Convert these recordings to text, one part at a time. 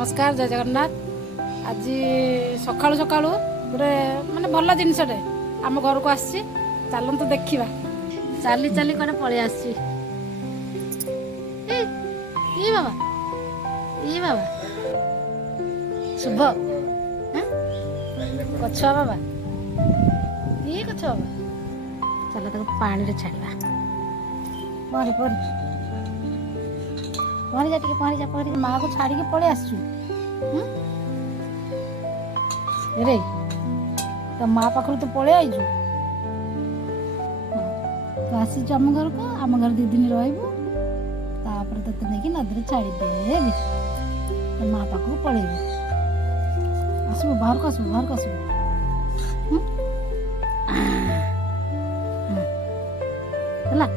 नमस्कार जय जगन्नाथ। आज सकाळू सकाळू गोटे माने भल जिनसटे आम घर को आसी चलतु देखा चली चली कड़े पलि आसी बाबा ये बाबा शुभ गछ बाबा ये गछ बाबा चल तक पानी छाड़ा पहरी पहरी पहरी जा टे पहरी माँ को छाड़ी पलि आसु रे तो माँ पाखर तू पलि आईजु तू आसी आम घर को आम घर 2 दिन रही तोते नहीं नदी छाड़देवी तो माँ पाखक पलैबू आसबू बाहर को आसबू है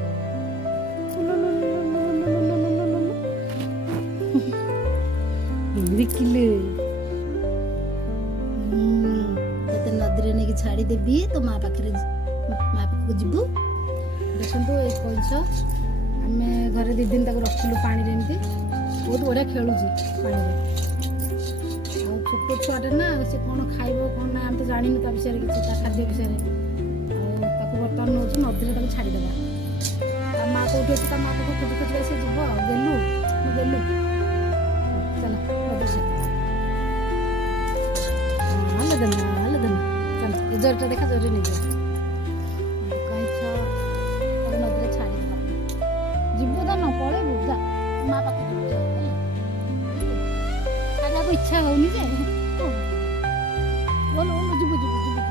देखिले तोते नदी नहीं छाड़देवी तो माँ पाखे माँ पाखक जीवु देखो ये कंस आम घर 2 दिन तक रखिलु पानी एमती बहुत बढ़िया खेलुची पानी छोट छुआटे ना से कौन खाइब कौन ना आम तो जानी ता विषय किसी खाद्य विषय बर्तमान नौ नदी छाड़देवा माँ कौटी अच्छी ता माँ पाख खोजी खोजी से जीव गेलु गेलु चल चल जोरटा देखा जोर नहीं नदी छाड़देवा जीवु तो न पलैबू जा माँ पाखे छाड़ा इच्छा होनी जे बोलो जीवु जीवु जीवु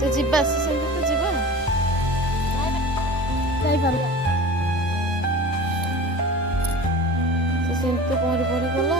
से जीवा से तो जीवा जाई पारबा से सेमते पहरी पहरी गला